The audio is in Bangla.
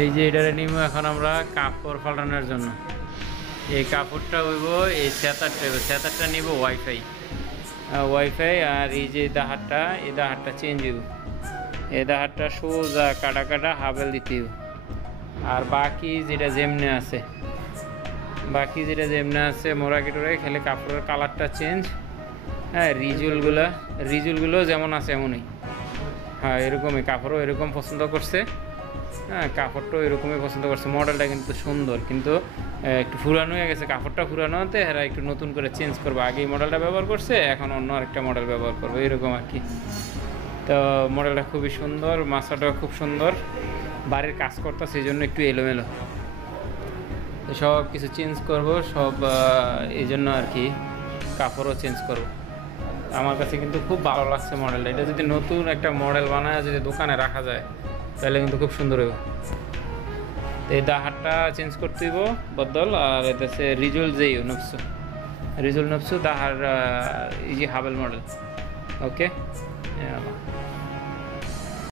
এই যে এটারে নিব এখন আমরা কাপড় পাল্টানোর জন্য। এই কাপড়টা হইব এই সেতারটা নিব ওয়াইফাই আর এই যে দাহারটা চেঞ্জ হইব। এই দাহারটা সোজা কাটা হাবেল দিতে হইব। আর বাকি যেটা যেমনে আছে মোরাকি টোরাকি খেলে কাপড়ের কালারটা চেঞ্জ। হ্যাঁ, রিজুলগুলো যেমন আছে এমনই। হ্যাঁ, এরকমই কাপড়ও এরকম পছন্দ করছে। হ্যাঁ, কাপড়টাও এরকমই পছন্দ করছে। মডেলটা কিন্তু সুন্দর, কিন্তু একটু পুরানো হয়ে গেছে। কাপড়টা পুরানো হতে এরা একটু নতুন করে চেঞ্জ করবো। আগে এই মডেলটা ব্যবহার করছে, এখন অন্য আরেকটা মডেল ব্যবহার করবো, এরকম আর কি। তো মডেলটা খুবই সুন্দর, মাছটাও খুব সুন্দর। বাড়ির কাজ করতে সেই জন্য একটু এলোমেলো, সব কিছু চেঞ্জ করব সব, এই জন্য আর কি কাপড়ও চেঞ্জ করব। আমার কাছে কিন্তু খুব ভালো লাগছে মডেলটা। এটা যদি নতুন একটা মডেল বানায় যদি দোকানে রাখা যায় তাহলে কিন্তু খুব সুন্দর হবে। তো এই দাহারটা চেঞ্জ করতে হইব বদল। আর এটা হচ্ছে রিজুল নফসু দাহার এই যে হাবেল মডেল। ওকে।